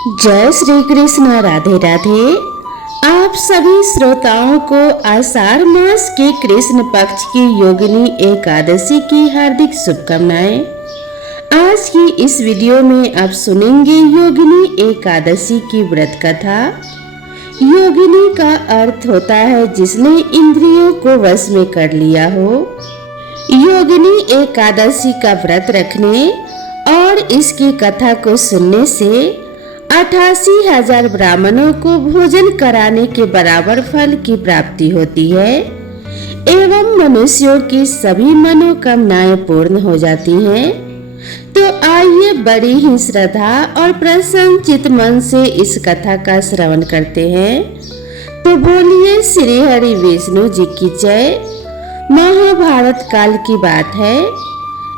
जय श्री कृष्ण। राधे राधे। आप सभी श्रोताओं को आषाढ़ मास के कृष्ण पक्ष की योगिनी एकादशी की हार्दिक शुभकामनाएं। आज की इस वीडियो में आप सुनेंगे योगिनी एकादशी की व्रत कथा। योगिनी का अर्थ होता है जिसने इंद्रियों को वश में कर लिया हो। योगिनी एकादशी का व्रत रखने और इसकी कथा को सुनने से 88,000 ब्राह्मणों को भोजन कराने के बराबर फल की प्राप्ति होती है एवं मनुष्यों की सभी मनोकामनाएं पूर्ण हो जाती हैं। तो आइए बड़ी ही श्रद्धा और प्रसन्न चित्त मन से इस कथा का श्रवण करते हैं। तो बोलिए श्री हरि विष्णु जी की जय। महाभारत काल की बात है।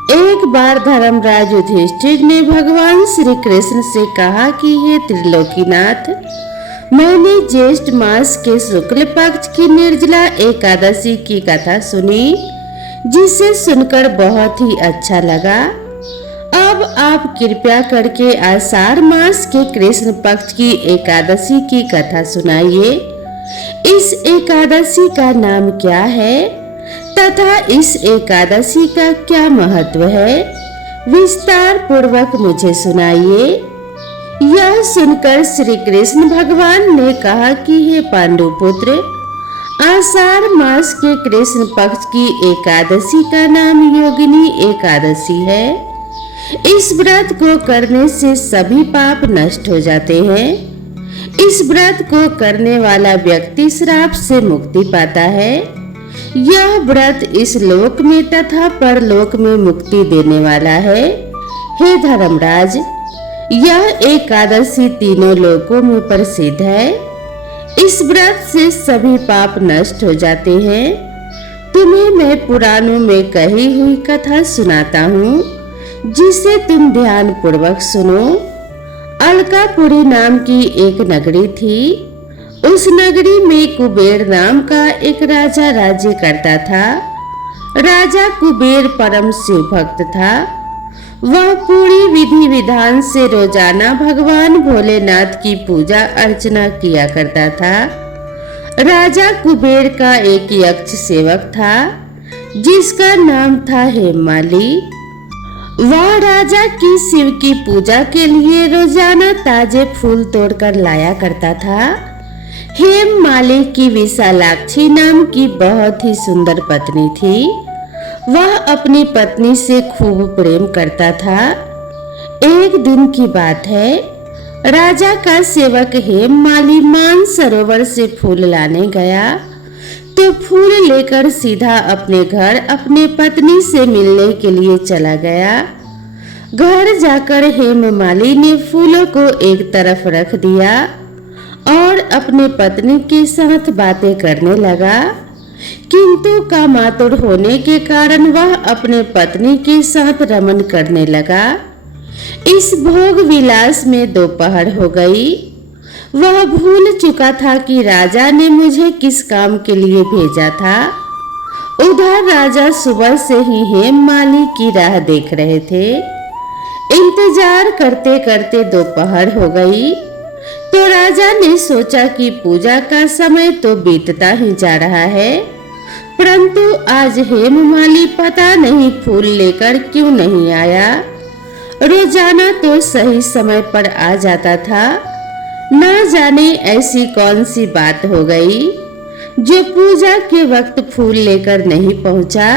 एक बार धर्मराज युधिष्ठिर ने भगवान श्री कृष्ण से कहा कि हे त्रिलोकीनाथ, मैंने ज्येष्ठ मास के शुक्ल पक्ष की निर्जला एकादशी की कथा सुनी, जिसे सुनकर बहुत ही अच्छा लगा। अब आप कृपया करके आषाढ़ मास के कृष्ण पक्ष की एकादशी की कथा सुनाइए। इस एकादशी का नाम क्या है तथा इस एकादशी का क्या महत्व है, विस्तार पूर्वक मुझे सुनाइए। यह सुनकर श्री कृष्ण भगवान ने कहा कि हे पांडुपुत्र, आषाढ़ मास के कृष्ण पक्ष की एकादशी का नाम योगिनी एकादशी है। इस व्रत को करने से सभी पाप नष्ट हो जाते हैं। इस व्रत को करने वाला व्यक्ति श्राप से मुक्ति पाता है। यह व्रत इस लोक में तथा परलोक में मुक्ति देने वाला है। हे धर्मराज, यह एकादशी तीनों लोकों में प्रसिद्ध है। इस व्रत से सभी पाप नष्ट हो जाते हैं। तुम्हें मैं पुराणों में कही हुई कथा सुनाता हूँ, जिसे तुम ध्यान पूर्वक सुनो। अलकापुरी नाम की एक नगरी थी। उस नगरी में कुबेर नाम का एक राजा राज्य करता था। राजा कुबेर परम शिव भक्त था। वह पूरी विधि विधान से रोजाना भगवान भोलेनाथ की पूजा अर्चना किया करता था। राजा कुबेर का एक यक्ष सेवक था, जिसका नाम था हेममाली। वह राजा की शिव की पूजा के लिए रोजाना ताजे फूल तोड़कर लाया करता था। हेममाली की विशालाक्षी नाम की बहुत ही सुंदर पत्नी थी। वह अपनी पत्नी से खूब प्रेम करता था। एक दिन की बात है, राजा का सेवक हेममाली मानसरोवर से फूल लाने गया तो फूल लेकर सीधा अपने घर अपने पत्नी से मिलने के लिए चला गया। घर जाकर हेममाली ने फूलों को एक तरफ रख दिया और अपने पत्नी के साथ बातें करने लगा, किंतु कामातुर होने के कारण वह अपने पत्नी के साथ रमन करने लगा। इस भोग विलास में दोपहर हो गई। वह भूल चुका था कि राजा ने मुझे किस काम के लिए भेजा था। उधर राजा सुबह से ही हेममाली की राह देख रहे थे। इंतजार करते करते दोपहर हो गई तो राजा ने सोचा कि पूजा का समय तो बीतता ही जा रहा है, परंतु आज हेममाली पता नहीं फूल लेकर क्यों नहीं आया। रोजाना तो सही समय पर आ जाता था। न जाने ऐसी कौन सी बात हो गई जो पूजा के वक्त फूल लेकर नहीं पहुंचा।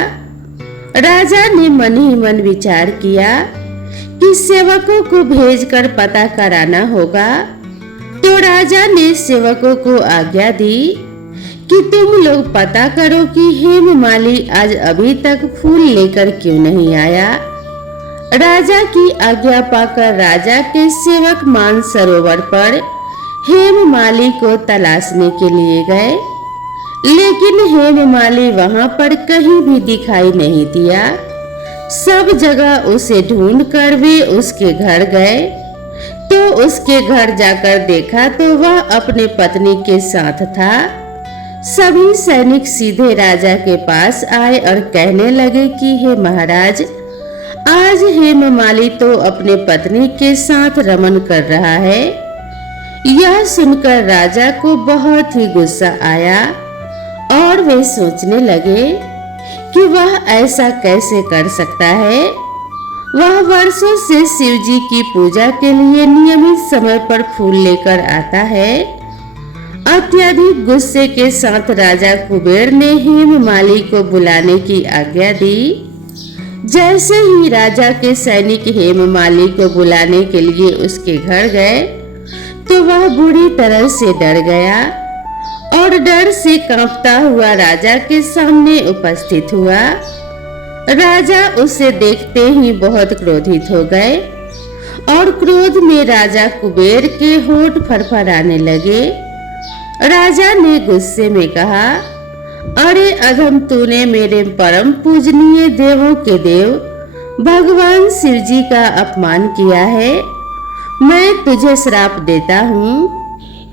राजा ने मन ही मन विचार किया कि सेवकों को भेजकर पता कराना होगा। तो राजा ने सेवकों को आज्ञा दी कि तुम लोग पता करो कि हेममाली आज अभी तक फूल लेकर क्यों नहीं आया। राजा की आज्ञा पाकर राजा के सेवक मानसरोवर पर हेममाली को तलाशने के लिए गए, लेकिन हेममाली वहां पर कहीं भी दिखाई नहीं दिया। सब जगह उसे ढूंढकर वे उसके घर गए तो उसके घर जाकर देखा तो वह अपने पत्नी के साथ था। सभी सैनिक सीधे राजा के पास आए और कहने लगे कि हे महाराज, आज हेममाली तो अपने पत्नी के साथ रमन कर रहा है, यह सुनकर राजा को बहुत ही गुस्सा आया और वे सोचने लगे कि वह ऐसा कैसे कर सकता है। वह वर्षों से शिव जी की पूजा के लिए नियमित समय पर फूल लेकर आता है। अत्यधिक गुस्से के साथ राजा कुबेर ने हेममाली को बुलाने की आज्ञा दी। जैसे ही राजा के सैनिक हेममाली को बुलाने के लिए उसके घर गए तो वह बुरी तरह से डर गया और डर से कांपता हुआ राजा के सामने उपस्थित हुआ। राजा उसे देखते ही बहुत क्रोधित हो गए और क्रोध में राजा कुबेर के होंठ फड़फड़ाने लगे। राजा ने गुस्से में कहा, अरे अधम, तूने मेरे परम पूजनीय देवों के देव भगवान शिव जी का अपमान किया है। मैं तुझे श्राप देता हूँ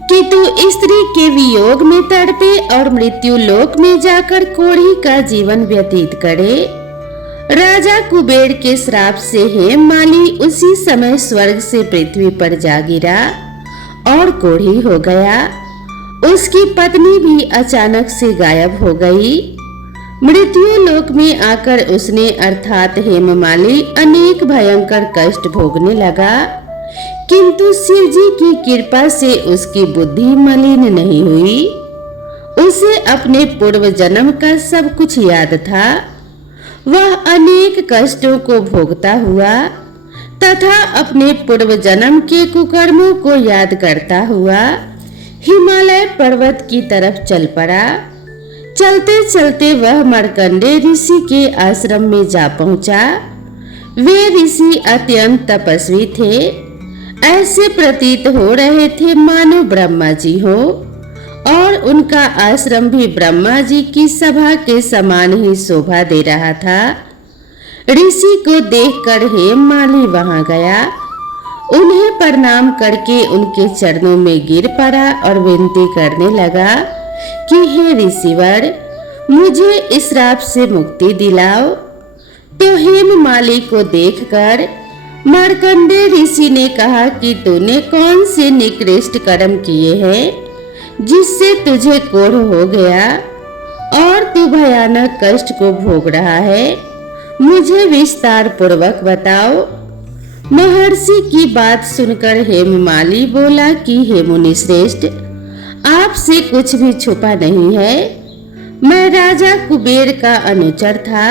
कि तू स्त्री के वियोग में तड़पे और मृत्यु लोक में जाकर कोढ़ी का जीवन व्यतीत करे। राजा कुबेर के श्राप से हेममाली उसी समय स्वर्ग से पृथ्वी पर जा गिरा और कोढ़ी हो गया। उसकी पत्नी भी अचानक से गायब हो गई। मृत्यु लोक में आकर उसने अर्थात हेममाली अनेक भयंकर कष्ट भोगने लगा, किंतु शिव जी की कृपा से उसकी बुद्धि मलिन नहीं हुई। उसे अपने पूर्व जन्म का सब कुछ याद था। वह अनेक कष्टों को भोगता हुआ तथा अपने पूर्व जन्म के कुकर्मों को याद करता हुआ हिमालय पर्वत की तरफ चल पड़ा। चलते चलते वह मार्कंडेय ऋषि के आश्रम में जा पहुंचा। वे ऋषि अत्यंत तपस्वी थे। ऐसे प्रतीत हो रहे थे मानो ब्रह्मा जी हो, और उनका आश्रम भी ब्रह्मा जी की सभा के समान ही शोभा दे रहा था। ऋषि को देखकर हेममाली वहां गया। उन्हें प्रणाम करके उनके चरणों में गिर पड़ा और विनती करने लगा कि हे ऋषिवर, मुझे इस श्राप से मुक्ति दिलाओ। तो हेममाली को देखकर मार्कंडेय ऋषि ने कहा कि तूने कौन से निकृष्ट कर्म किए हैं जिससे तुझे कोढ़ हो गया और तू भयानक कष्ट को भोग रहा है, मुझे विस्तार पूर्वक बताओ। महर्षि की बात सुनकर हेममाली बोला कि हे मुनि श्रेष्ठ, आपसे कुछ भी छुपा नहीं है। मैं राजा कुबेर का अनुचर था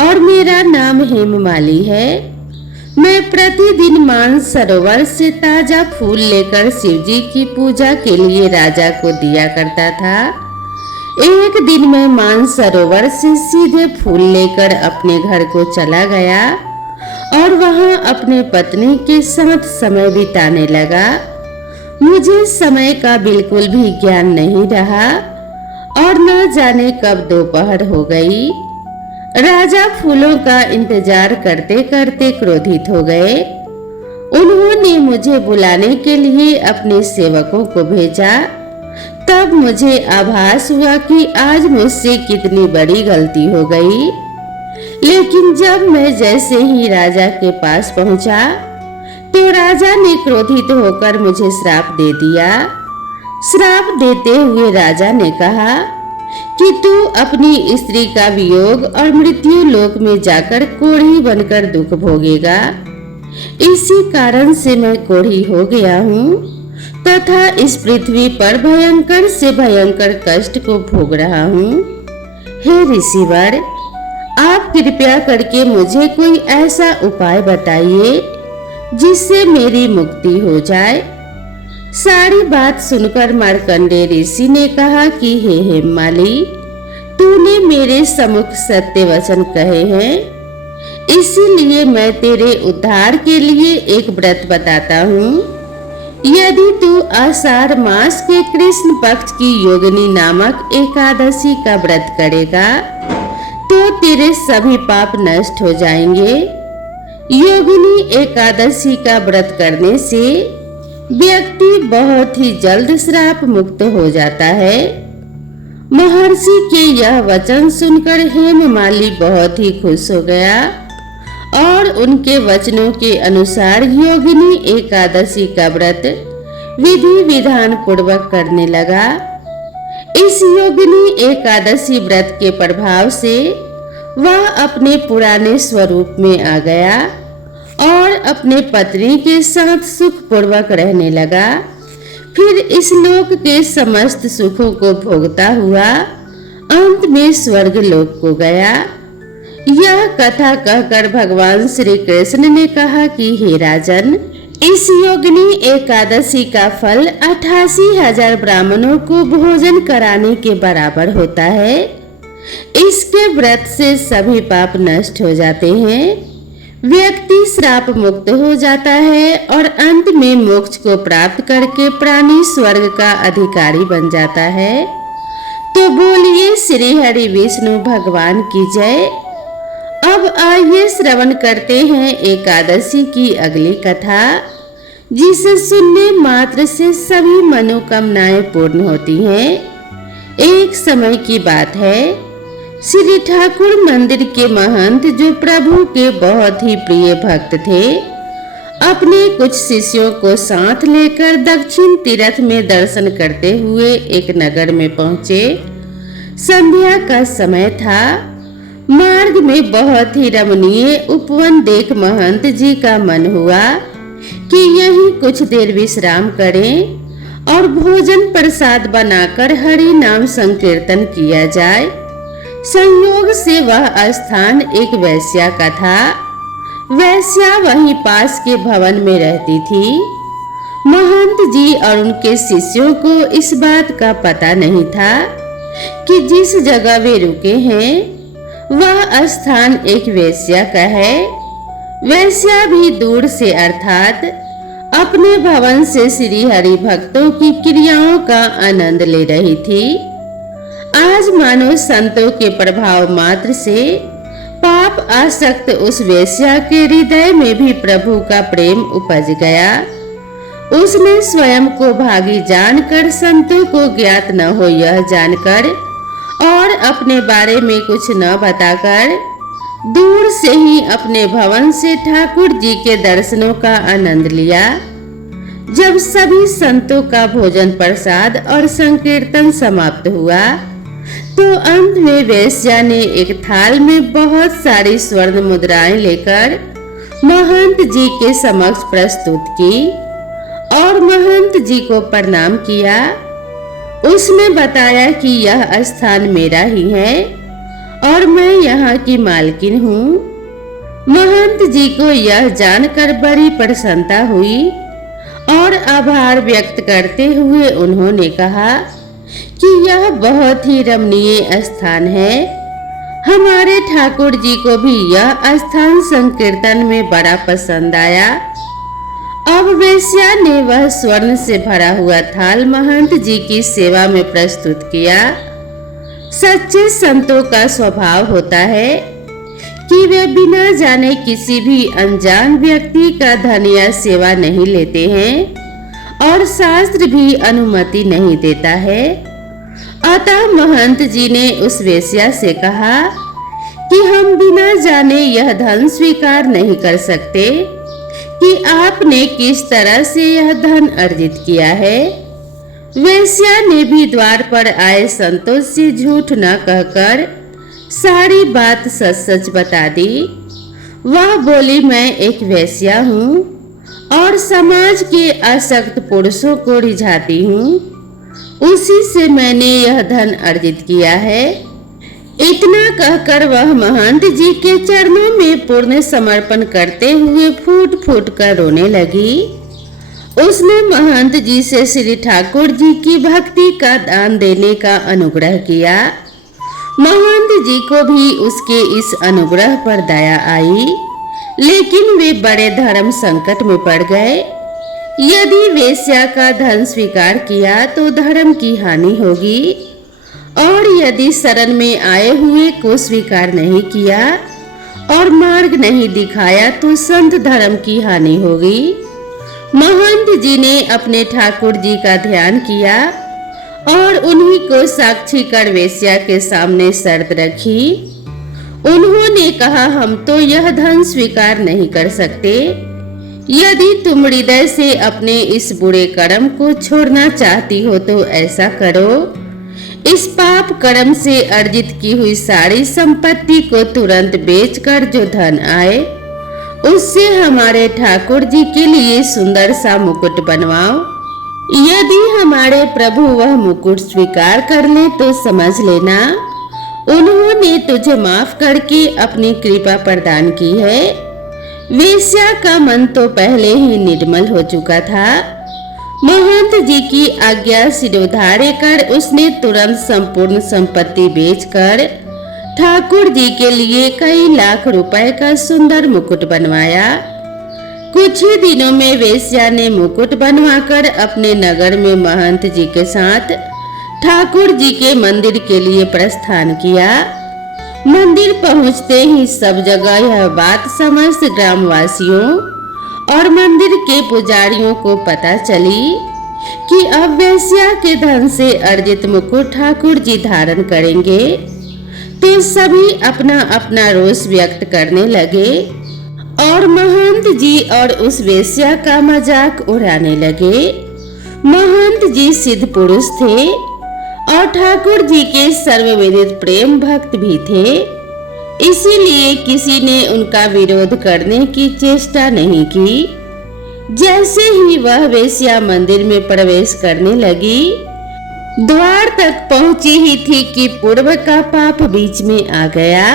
और मेरा नाम हेममाली है। मैं प्रतिदिन मानस सरोवर से ताजा फूल लेकर शिव जी की पूजा के लिए राजा को दिया करता था। एक दिन मैं मानस सरोवर से सीधे फूल लेकर अपने घर को चला गया और वहां अपने पत्नी के साथ समय बिताने लगा। मुझे समय का बिल्कुल भी ज्ञान नहीं रहा और न जाने कब दोपहर हो गई। राजा फूलों का इंतजार करते करते क्रोधित हो गए। उन्होंने मुझे बुलाने के लिए अपने सेवकों को भेजा। तब मुझे आभास हुआ कि आज मुझसे कितनी बड़ी गलती हो गई। लेकिन जब मैं जैसे ही राजा के पास पहुंचा तो राजा ने क्रोधित होकर मुझे श्राप दे दिया। श्राप देते हुए राजा ने कहा कि तू अपनी स्त्री का वियोग और मृत्यु लोक में जाकर कोढ़ी बनकर दुख भोगेगा। इसी कारण से मैं कोढ़ी हो गया हूँ तथा इस पृथ्वी पर भयंकर से भयंकर कष्ट को भोग रहा हूँ। हे ऋषिवर, आप कृपया करके मुझे कोई ऐसा उपाय बताइए जिससे मेरी मुक्ति हो जाए। सारी बात सुनकर मार्कंडेय ऋषि ने कहा कि हे हेममाली, तूने मेरे सम्मुख सत्य वचन कहे हैं, इसीलिए मैं तेरे उद्धार के लिए एक व्रत बताता हूँ। यदि तू आषाढ़ मास के कृष्ण पक्ष की योगिनी नामक एकादशी का व्रत करेगा तो तेरे सभी पाप नष्ट हो जाएंगे। योगिनी एकादशी का व्रत करने से व्यक्ति बहुत ही जल्द श्राप मुक्त हो जाता है। महर्षि के यह वचन सुनकर हेममाली बहुत ही खुश हो गया और उनके वचनों के अनुसार योगिनी एकादशी का व्रत विधि विधान पूर्वक करने लगा। इस योगिनी एकादशी व्रत के प्रभाव से वह अपने पुराने स्वरूप में आ गया और अपने पत्नी के साथ सुख पूर्वक रहने लगा। फिर इस लोक के समस्त सुखों को भोगता हुआ अंत में स्वर्ग लोक को गया। यह कथा कहकर भगवान श्री कृष्ण ने कहा कि हे राजन, इस योगिनी एकादशी का फल 88,000 ब्राह्मणों को भोजन कराने के बराबर होता है। इसके व्रत से सभी पाप नष्ट हो जाते हैं, व्यक्ति श्राप मुक्त हो जाता है और अंत में मोक्ष को प्राप्त करके प्राणी स्वर्ग का अधिकारी बन जाता है। तो बोलिए श्री हरि विष्णु भगवान की जय। अब आइए श्रवण करते हैं एकादशी की अगली कथा, जिसे सुनने मात्र से सभी मनोकामनाएं पूर्ण होती हैं। एक समय की बात है, श्री ठाकुर मंदिर के महंत, जो प्रभु के बहुत ही प्रिय भक्त थे, अपने कुछ शिष्यों को साथ लेकर दक्षिण तीर्थ में दर्शन करते हुए एक नगर में पहुंचे। संध्या का समय था। मार्ग में बहुत ही रमणीय उपवन देख महंत जी का मन हुआ कि यहीं कुछ देर विश्राम करें और भोजन प्रसाद बनाकर हरि नाम संकीर्तन किया जाए। संयोग से वह स्थान एक वैश्या का था। वैश्या वहीं पास के भवन में रहती थी। महंत जी और उनके शिष्यों को इस बात का पता नहीं था कि जिस जगह वे रुके हैं वह स्थान एक वैश्या का है। वैश्या भी दूर से अर्थात अपने भवन से श्री हरि भक्तों की क्रियाओं का आनंद ले रही थी। आज मानो संतों के प्रभाव मात्र से पाप आसक्त उस वेश्या के हृदय में भी प्रभु का प्रेम उपज गया। उसने स्वयं को भागी जानकर संतों को ज्ञात न हो यह जानकर और अपने बारे में कुछ न बताकर दूर से ही अपने भवन से ठाकुर जी के दर्शनों का आनंद लिया। जब सभी संतों का भोजन प्रसाद और संकीर्तन समाप्त हुआ तो अंत में वेश्या ने एक थाल में बहुत सारी स्वर्ण मुद्राएं लेकर महंत जी के समक्ष प्रस्तुत की और महंत जी को प्रणाम किया। उसने बताया कि यह स्थान मेरा ही है और मैं यहाँ की मालकिन हूँ। महंत जी को यह जानकर बड़ी प्रसन्नता हुई और आभार व्यक्त करते हुए उन्होंने कहा कि यह बहुत ही रमणीय स्थान है। हमारे ठाकुर जी को भी यह स्थान संकीर्तन में बड़ा पसंद आया। अब वेश्या ने वह स्वर्ण से भरा हुआ थाल महंत जी की सेवा में प्रस्तुत किया। सच्चे संतों का स्वभाव होता है कि वे बिना जाने किसी भी अनजान व्यक्ति का धन या सेवा नहीं लेते हैं और शास्त्र भी अनुमति नहीं देता है। अतः महंत जी ने उस वेश्या से कहा कि हम बिना जाने यह धन स्वीकार नहीं कर सकते कि आपने किस तरह से यह धन अर्जित किया है। वेश्या ने भी द्वार पर आए संतों से झूठ न कहकर सारी बात सच सच बता दी। वह बोली, मैं एक वेश्या हूँ और समाज के आसक्त पुरुषों को रिझाती हूँ, उसी से मैंने यह धन अर्जित किया है। इतना कहकर वह महंत जी के चरणों में पूर्ण समर्पण करते हुए फूट फूट कर रोने लगी। उसने महंत जी से श्री ठाकुर जी की भक्ति का दान देने का अनुग्रह किया। महंत जी को भी उसके इस अनुग्रह पर दया आई, लेकिन वे बड़े धर्म संकट में पड़ गए। यदि वेश्या का धन स्वीकार किया तो धर्म की हानि होगी और यदि शरण में आए हुए को स्वीकार नहीं किया और मार्ग नहीं दिखाया तो संत धर्म की हानि होगी। महंत जी ने अपने ठाकुर जी का ध्यान किया और उन्हीं को साक्षी कर वेश्या के सामने शर्त रखी। उन्होंने कहा, हम तो यह धन स्वीकार नहीं कर सकते यदि तुम हृदय से अपने इस बुरे कर्म को छोड़ना चाहती हो तो ऐसा करो। इस पाप कर्म से अर्जित की हुई सारी संपत्ति को तुरंत बेचकर जो धन आए उससे हमारे ठाकुर जी के लिए सुंदर सा मुकुट बनवाओ। यदि हमारे प्रभु वह मुकुट स्वीकार कर ले तो समझ लेना उन्होंने तुझे माफ करके अपनी कृपा प्रदान की है। वेश्या का मन तो पहले ही निर्मल हो चुका था। महंत जी की आज्ञा सिरोधार्य कर उसने तुरंत संपूर्ण संपत्ति बेचकर ठाकुर जी के लिए कई लाख रुपए का सुंदर मुकुट बनवाया। कुछ ही दिनों में वेश्या ने मुकुट बनवाकर अपने नगर में महंत जी के साथ ठाकुर जी के मंदिर के लिए प्रस्थान किया। मंदिर पहुंचते ही सब जगह यह बात समस्त ग्रामवासियों और मंदिर के पुजारियों को पता चली कि अब वेश्या के धन से अर्जित मुकुट ठाकुर जी धारण करेंगे, तो सभी अपना अपना रोष व्यक्त करने लगे और महंत जी और उस वेश्या का मजाक उड़ाने लगे। महंत जी सिद्ध पुरुष थे और ठाकुर जी के सर्वविदित प्रेम भक्त भी थे, इसीलिए किसी ने उनका विरोध करने की चेष्टा नहीं की। जैसे ही वह वेश्या मंदिर में प्रवेश करने लगी, द्वार तक पहुंची ही थी कि पूर्व का पाप बीच में आ गया।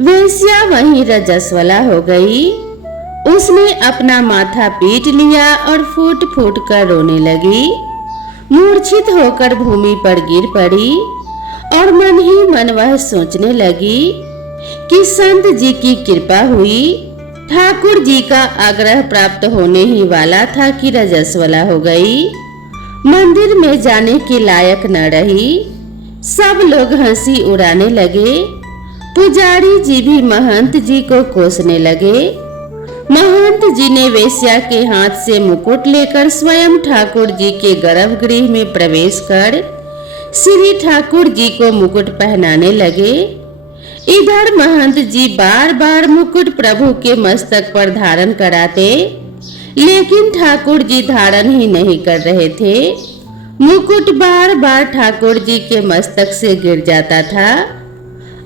वेश्या वहीं रजस्वला हो गई। उसने अपना माथा पीट लिया और फूट फूट कर रोने लगी। मूर्छित होकर भूमि पर गिर पड़ी और मन ही मन वह सोचने लगी कि संत जी की कृपा हुई, ठाकुर जी का आग्रह प्राप्त होने ही वाला था कि रजस्वला हो गई, मंदिर में जाने के लायक न रही। सब लोग हंसी उड़ाने लगे। पुजारी जी भी महंत जी को कोसने लगे। महंत जी ने वेश्या के हाथ से मुकुट लेकर स्वयं ठाकुर जी के गर्भगृह में प्रवेश कर श्री ठाकुर जी को मुकुट पहनाने लगे। इधर महंत जी बार बार मुकुट प्रभु के मस्तक पर धारण कराते, लेकिन ठाकुर जी धारण ही नहीं कर रहे थे। मुकुट बार बार ठाकुर जी के मस्तक से गिर जाता था।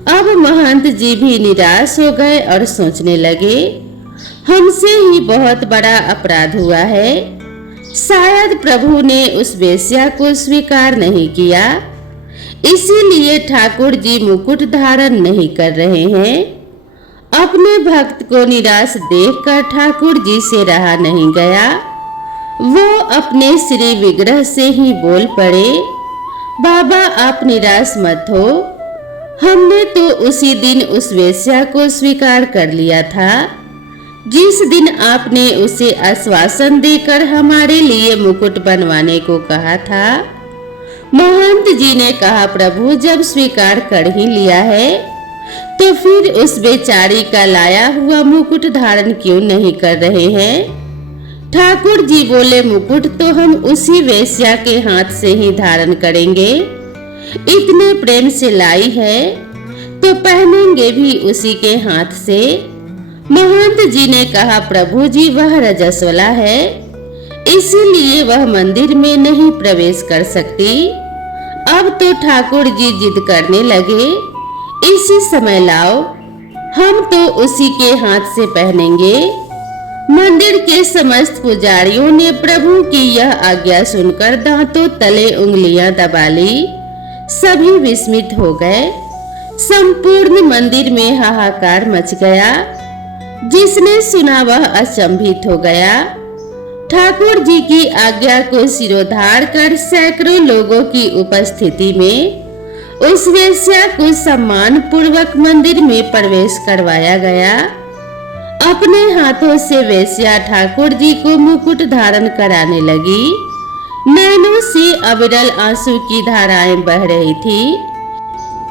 अब महंत जी भी निराश हो गए और सोचने लगे, हमसे ही बहुत बड़ा अपराध हुआ है। शायद प्रभु ने उस वेश्या को स्वीकार नहीं किया, इसीलिए ठाकुर जी मुकुट धारण नहीं कर रहे हैं। अपने भक्त को निराश देखकर ठाकुर जी से रहा नहीं गया। वो अपने श्री विग्रह से ही बोल पड़े, बाबा आप निराश मत हो, हमने तो उसी दिन उस वेश्या को स्वीकार कर लिया था जिस दिन आपने उसे आश्वासन देकर हमारे लिए मुकुट बनवाने को कहा था। महंत जी ने कहा, प्रभु जब स्वीकार कर ही लिया है तो फिर उस बेचारी का लाया हुआ मुकुट धारण क्यों नहीं कर रहे हैं? ठाकुर जी बोले, मुकुट तो हम उसी वेश्या के हाथ से ही धारण करेंगे, इतने प्रेम से लाई है तो पहनेंगे भी उसी के हाथ से। महंत जी ने कहा, प्रभु जी वह रजस्वला है, इसीलिए वह मंदिर में नहीं प्रवेश कर सकती। अब तो ठाकुर जी जिद करने लगे, इसी समय लाओ, हम तो उसी के हाथ से पहनेंगे। मंदिर के समस्त पुजारियों ने प्रभु की यह आज्ञा सुनकर दांतों तले उंगलियां दबा ली। सभी विस्मित हो गए। संपूर्ण मंदिर में हाहाकार मच गया। जिसने सुना वह अचंभित हो गया। ठाकुर जी की आज्ञा को सिरोधार कर सैकड़ों लोगों की उपस्थिति में उस वेश्या को सम्मान पूर्वक मंदिर में प्रवेश करवाया गया। अपने हाथों से वेश्या ठाकुर जी को मुकुट धारण कराने लगी। नैनों से अविरल आंसू की धाराएं बह रही थी।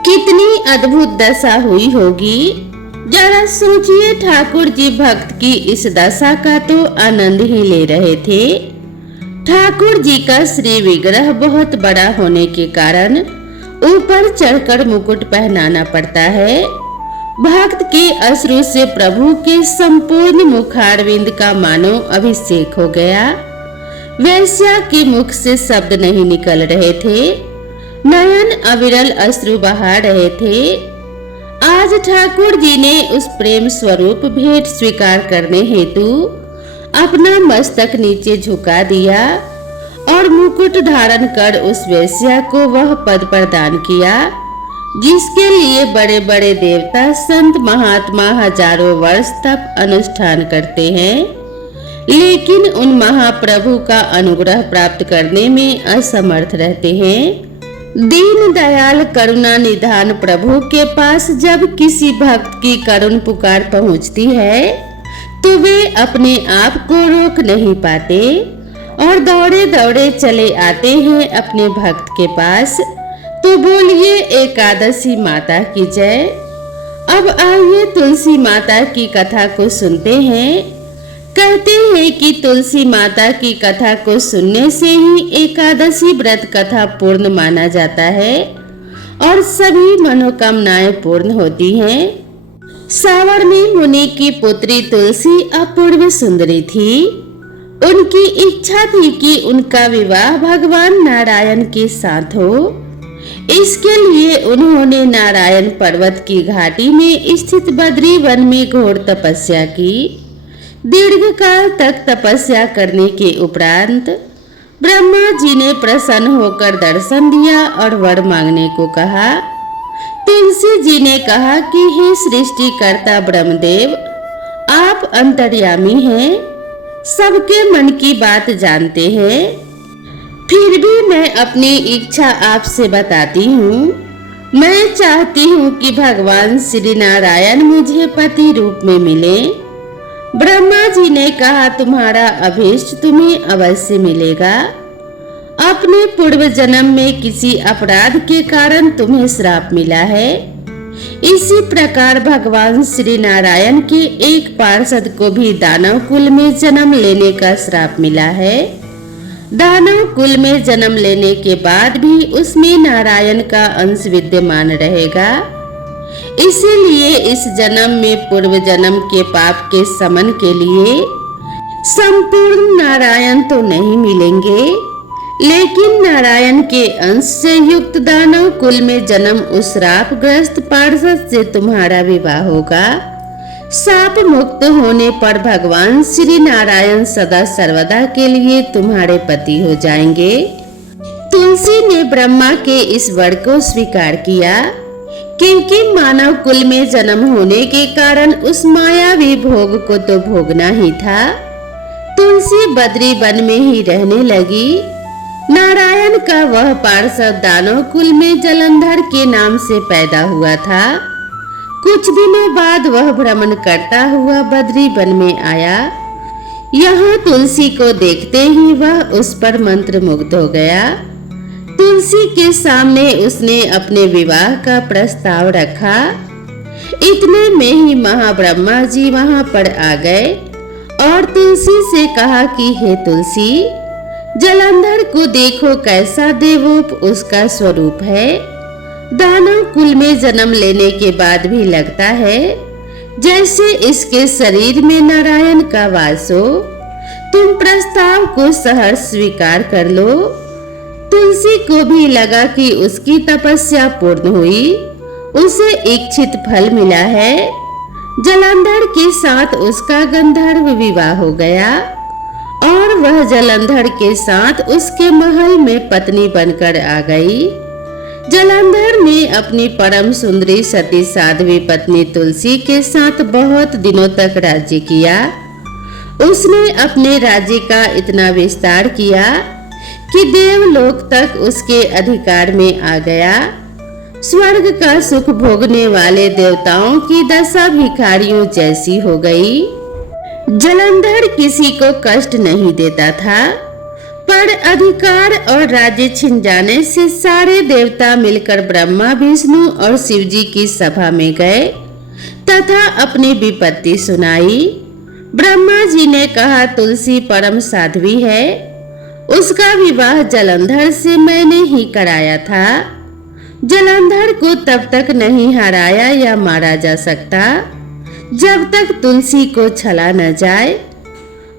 कितनी अद्भुत दशा हुई होगी, जरा सोचिए। ठाकुर जी भक्त की इस दशा का तो आनंद ही ले रहे थे। ठाकुर जी का श्री विग्रह बहुत बड़ा होने के कारण ऊपर चढ़कर मुकुट पहनाना पड़ता है। भक्त के अश्रु से प्रभु के संपूर्ण मुखारविंद का मानो अभिषेक हो गया। वेश्या के मुख से शब्द नहीं निकल रहे थे, नयन अविरल अश्रु बहा रहे थे। आज ठाकुर जी ने उस प्रेम स्वरूप भेंट स्वीकार करने हेतु अपना मस्तक नीचे झुका दिया और मुकुट धारण कर उस वेश्या को वह पद प्रदान किया जिसके लिए बड़े बड़े देवता संत महात्मा हजारों वर्ष तक अनुष्ठान करते हैं, लेकिन उन महाप्रभु का अनुग्रह प्राप्त करने में असमर्थ रहते हैं। दीन दयाल करुणा निधान प्रभु के पास जब किसी भक्त की करुण पुकार पहुंचती है तो वे अपने आप को रोक नहीं पाते और दौड़े दौड़े चले आते हैं अपने भक्त के पास। तो बोलिए एकादशी माता की जय। अब आइए तुलसी माता की कथा को सुनते हैं। कहते हैं कि तुलसी माता की कथा को सुनने से ही एकादशी व्रत कथा पूर्ण माना जाता है और सभी मनोकामनाएं पूर्ण होती हैं। सावर्णी मुनि की पुत्री तुलसी अपूर्व सुंदरी थी। उनकी इच्छा थी कि उनका विवाह भगवान नारायण के साथ हो। इसके लिए उन्होंने नारायण पर्वत की घाटी में स्थित बद्री वन में घोर तपस्या की। दीर्घ काल तक तपस्या करने के उपरांत ब्रह्मा जी ने प्रसन्न होकर दर्शन दिया और वर मांगने को कहा। तुलसी जी ने कहा कि हे सृष्टिकर्ता ब्रह्मदेव, आप अंतर्यामी हैं, सबके मन की बात जानते हैं। फिर भी मैं अपनी इच्छा आपसे बताती हूँ। मैं चाहती हूँ कि भगवान श्री नारायण मुझे पति रूप में मिले। ब्रह्मा जी ने कहा, तुम्हारा अभीष्ट तुम्हें अवश्य मिलेगा। अपने पूर्व जन्म में किसी अपराध के कारण तुम्हें श्राप मिला है। इसी प्रकार भगवान श्री नारायण के एक पार्षद को भी दानव कुल में जन्म लेने का श्राप मिला है। दानव कुल में जन्म लेने के बाद भी उसमें नारायण का अंश विद्यमान रहेगा। इसीलिए इस जन्म में पूर्व जन्म के पाप के समन के लिए संपूर्ण नारायण तो नहीं मिलेंगे, लेकिन नारायण के अंश से युक्त दानव कुल में जन्म उस श्रापग्रस्त पार्षद से तुम्हारा विवाह होगा। शाप मुक्त होने पर भगवान श्री नारायण सदा सर्वदा के लिए तुम्हारे पति हो जाएंगे। तुलसी ने ब्रह्मा के इस वर को स्वीकार किया, क्योंकि मानव कुल में जन्म होने के कारण उस मायावी भोग को तो भोगना ही था। तुलसी बद्री वन में ही रहने लगी। नारायण का वह पार्षद दानव कुल में जलंधर के नाम से पैदा हुआ था। कुछ दिनों बाद वह भ्रमण करता हुआ बद्री वन में आया। यहाँ तुलसी को देखते ही वह उस पर मंत्र मुग्ध हो गया। तुलसी के सामने उसने अपने विवाह का प्रस्ताव रखा। इतने में ही महाब्रह्मा जी वहां पर आ गए और तुलसी से कहा कि हे तुलसी, जलंधर को देखो, कैसा देवोप उसका स्वरूप है। दानव कुल में जन्म लेने के बाद भी लगता है जैसे इसके शरीर में नारायण का वास हो। तुम प्रस्ताव को सहर्ष स्वीकार कर लो। तुलसी को भी लगा कि उसकी तपस्या पूर्ण हुई, उसे इच्छित फल मिला है। जलंधर के साथ उसका गंधर्व विवाह हो गया और वह जलंधर के साथ उसके महल में पत्नी बनकर आ गई। जलंधर ने अपनी परम सुंदरी सती साध्वी पत्नी तुलसी के साथ बहुत दिनों तक राज्य किया। उसने अपने राज्य का इतना विस्तार किया कि देवलोक तक उसके अधिकार में आ गया। स्वर्ग का सुख भोगने वाले देवताओं की दशा भिखारियों जैसी हो गई। जलंधर किसी को कष्ट नहीं देता था, पर अधिकार और राज्य छिन जाने से सारे देवता मिलकर ब्रह्मा, विष्णु और शिव जी की सभा में गए तथा अपनी विपत्ति सुनाई। ब्रह्मा जी ने कहा, तुलसी परम साध्वी है, उसका विवाह जलंधर से मैंने ही कराया था। जलंधर को तब तक नहीं हराया या मारा जा सकता जब तक तुलसी को छला न जाए।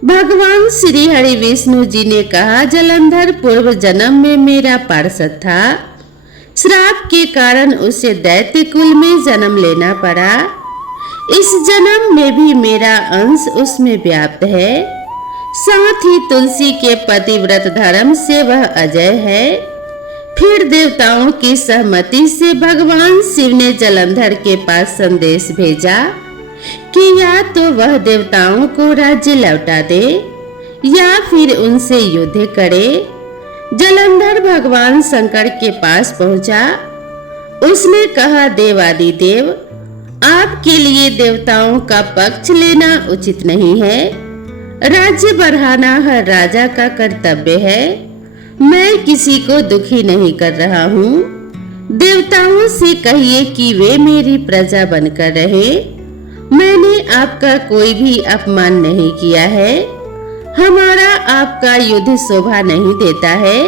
भगवान श्री हरि विष्णु जी ने कहा, जलंधर पूर्व जन्म में मेरा पार्षद था। श्राप के कारण उसे दैत्य कुल में जन्म लेना पड़ा। इस जन्म में भी मेरा अंश उसमें व्याप्त है। साथ ही तुलसी के पतिव्रत धर्म से वह अजय है। फिर देवताओं की सहमति से भगवान शिव ने जलंधर के पास संदेश भेजा कि या तो वह देवताओं को राज्य लौटा दे या फिर उनसे युद्ध करे। जलंधर भगवान शंकर के पास पहुंचा। उसने कहा, देवादिदेव, आपके लिए देवताओं का पक्ष लेना उचित नहीं है। राज्य बढ़ाना हर राजा का कर्तव्य है। मैं किसी को दुखी नहीं कर रहा हूँ। देवताओं से कहिए कि वे मेरी प्रजा बनकर रहे। मैंने आपका कोई भी अपमान नहीं किया है। हमारा आपका युद्ध शोभा नहीं देता है।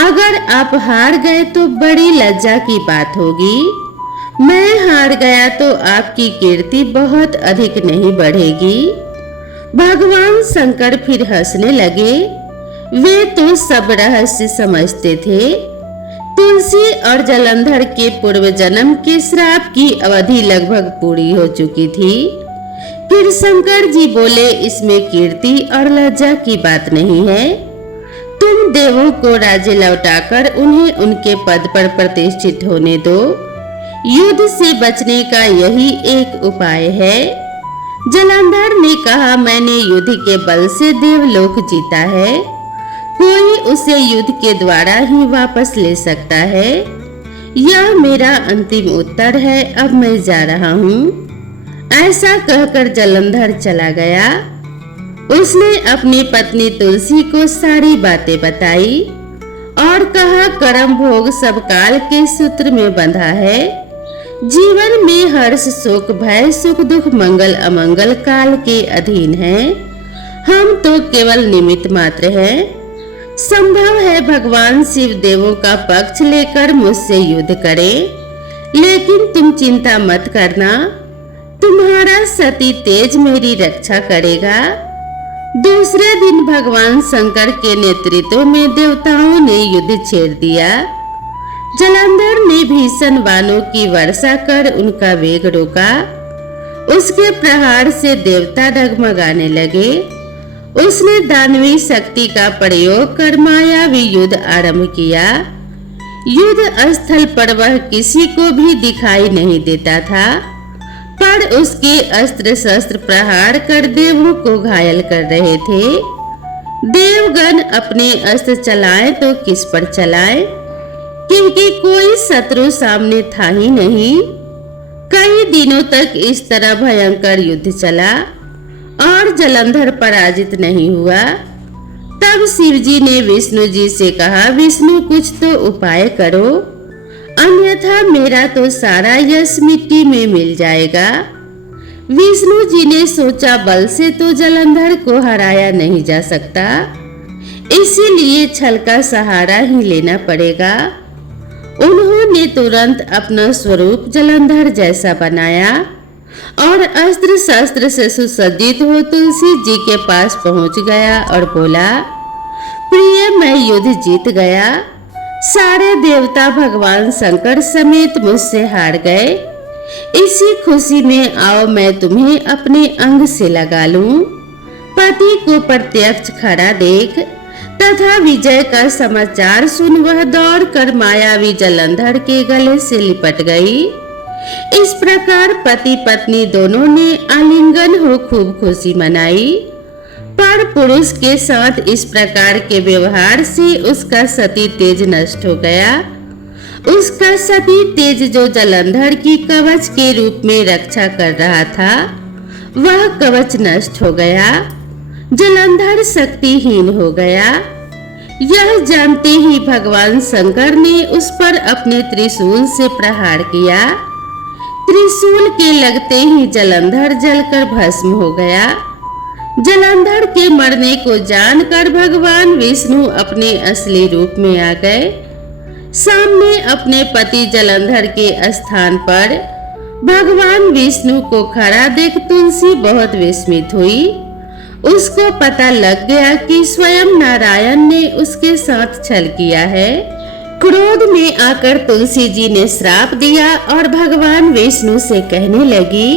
अगर आप हार गए तो बड़ी लज्जा की बात होगी। मैं हार गया तो आपकी कीर्ति बहुत अधिक नहीं बढ़ेगी। भगवान शंकर फिर हंसने लगे। वे तो सब रहस्य समझते थे। तुलसी और जलंधर के पूर्व जन्म के श्राप की अवधि लगभग पूरी हो चुकी थी। फिर शंकर जी बोले, इसमें कीर्ति और लज्जा की बात नहीं है। तुम देवों को राज्य लौटाकर उन्हें उनके पद पर प्रतिष्ठित होने दो। युद्ध से बचने का यही एक उपाय है। जलंधर ने कहा, मैंने युद्ध के बल से देवलोक जीता है। कोई उसे युद्ध के द्वारा ही वापस ले सकता है। यह मेरा अंतिम उत्तर है। अब मैं जा रहा हूँ। ऐसा कहकर जलंधर चला गया। उसने अपनी पत्नी तुलसी को सारी बातें बताई और कहा, कर्म भोग सब काल के सूत्र में बंधा है। जीवन में हर्ष सुख भय सुख दुख मंगल अमंगल काल के अधीन है। हम तो केवल निमित्त मात्र हैं। संभव है भगवान शिव देवों का पक्ष लेकर मुझसे युद्ध करें, लेकिन तुम चिंता मत करना। तुम्हारा सती तेज मेरी रक्षा करेगा। दूसरे दिन भगवान शंकर के नेतृत्व में देवताओं ने युद्ध छेड़ दिया। जलंधर ने भीषण बाणों की वर्षा कर उनका वेग रोका। उसके प्रहार से देवता डगमगाने लगे। उसने दानवी शक्ति का प्रयोग कर मायावी युद्ध आरंभ किया। युद्ध स्थल पर वह किसी को भी दिखाई नहीं देता था, पर उसके अस्त्र शस्त्र प्रहार कर देवों को घायल कर रहे थे। देवगण अपने अस्त्र चलाएं तो किस पर चलाएं, क्योंकि कोई शत्रु सामने था ही नहीं। कई दिनों तक इस तरह भयंकर युद्ध चला और जलंधर पराजित नहीं हुआ। तब शिवजी ने विष्णु जी से कहा, विष्णु कुछ तो उपाय करो, अन्यथा मेरा तो सारा यश मिट्टी में मिल जाएगा। विष्णु जी ने सोचा, बल से तो जलंधर को हराया नहीं जा सकता, इसीलिए छल का सहारा ही लेना पड़ेगा। उन्होंने तुरंत अपना स्वरूप जलंधर जैसा बनाया और अस्त्र शस्त्र से सुसज्जित हो तुलसी जी के पास पहुंच गया और बोला, प्रिय, मैं युद्ध जीत गया। सारे देवता भगवान शंकर समेत मुझसे हार गए। इसी खुशी में आओ मैं तुम्हें अपने अंग से लगा लूं। पति को प्रत्यक्ष खड़ा देख तथा विजय का समाचार सुन वह दौड़कर मायावी जलंधर के गले से लिपट गई। इस प्रकार पति पत्नी दोनों ने आलिंगन हो खूब खुशी मनाई। पर पुरुष के साथ इस प्रकार के व्यवहार से उसका सती तेज नष्ट हो गया। उसका सती तेज जो जलंधर की कवच के रूप में रक्षा कर रहा था, वह कवच नष्ट हो गया। जलंधर शक्तिहीन हो गया। यह जानते ही भगवान शंकर ने उस पर अपने त्रिशूल से प्रहार किया। त्रिशूल के लगते ही जलंधर जलकर भस्म हो गया। जलंधर के मरने को जानकर भगवान विष्णु अपने असली रूप में आ गए। सामने अपने पति जलंधर के स्थान पर भगवान विष्णु को खड़ा देख तुलसी बहुत विस्मित हुई। उसको पता लग गया कि स्वयं नारायण ने उसके साथ छल किया है। क्रोध में आकर तुलसी जी ने श्राप दिया और भगवान विष्णु से कहने लगी,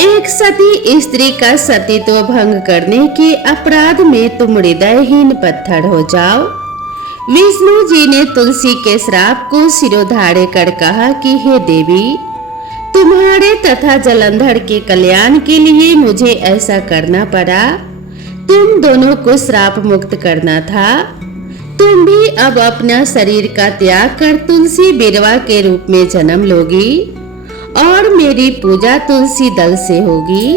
एक सती स्त्री का सतीत्व भंग करने के अपराध में तुम हृदयहीन पत्थर हो जाओ। विष्णु जी ने तुलसी के श्राप को सिरोधार्य कर कहा कि हे देवी, तुम्हारे तथा जलंधर के कल्याण के लिए मुझे ऐसा करना पड़ा। तुम दोनों को श्राप मुक्त करना था। तुम भी अब अपना शरीर का त्याग कर तुलसी बिरवा के रूप में जन्म लोगी और मेरी पूजा तुलसी दल से होगी।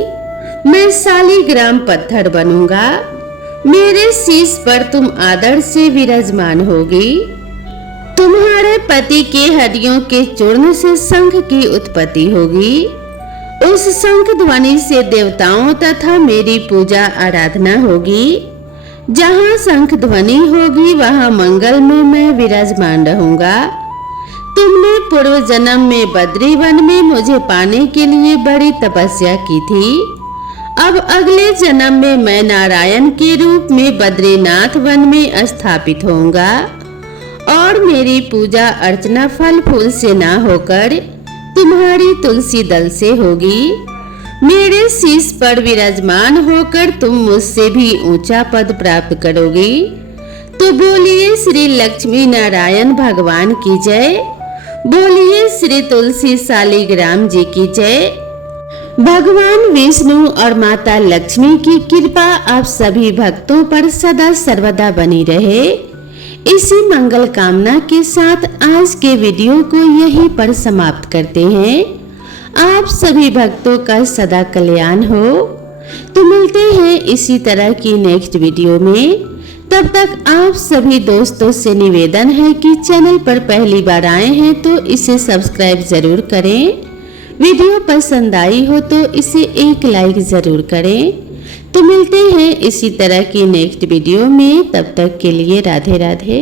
मैं शालिग्राम पत्थर बनूंगा। मेरे शीश पर तुम आदर से विराजमान होगी। तुम्हारे पति के हड्डियों के चूर्ण से शंख की उत्पत्ति होगी। उस शंख ध्वनि से देवताओं तथा मेरी पूजा आराधना होगी। जहाँ शंख ध्वनि होगी वहाँ मंगल में मैं विराजमान रहूंगा। तुमने पूर्व जन्म में बद्री वन में मुझे पाने के लिए बड़ी तपस्या की थी। अब अगले जन्म में मैं नारायण के रूप में बद्रीनाथ वन में स्थापित होऊंगा और मेरी पूजा अर्चना फल फूल से ना होकर तुम्हारी तुलसी दल से होगी। मेरे शीश पर विराजमान होकर तुम मुझसे भी ऊंचा पद प्राप्त करोगी। तो बोलिए श्री लक्ष्मी नारायण भगवान की जय। बोलिए श्री तुलसी शालिग्राम जी की जय। भगवान विष्णु और माता लक्ष्मी की कृपा आप सभी भक्तों पर सदा सर्वदा बनी रहे। इसी मंगल कामना के साथ आज के वीडियो को यहीं पर समाप्त करते हैं। आप सभी भक्तों का सदा कल्याण हो। तो मिलते हैं इसी तरह की नेक्स्ट वीडियो में। तब तक आप सभी दोस्तों से निवेदन है कि चैनल पर पहली बार आए हैं तो इसे सब्सक्राइब जरूर करें। वीडियो पसंद आई हो तो इसे एक लाइक जरूर करें। तो मिलते हैं इसी तरह की नेक्स्ट वीडियो में। तब तक के लिए राधे राधे।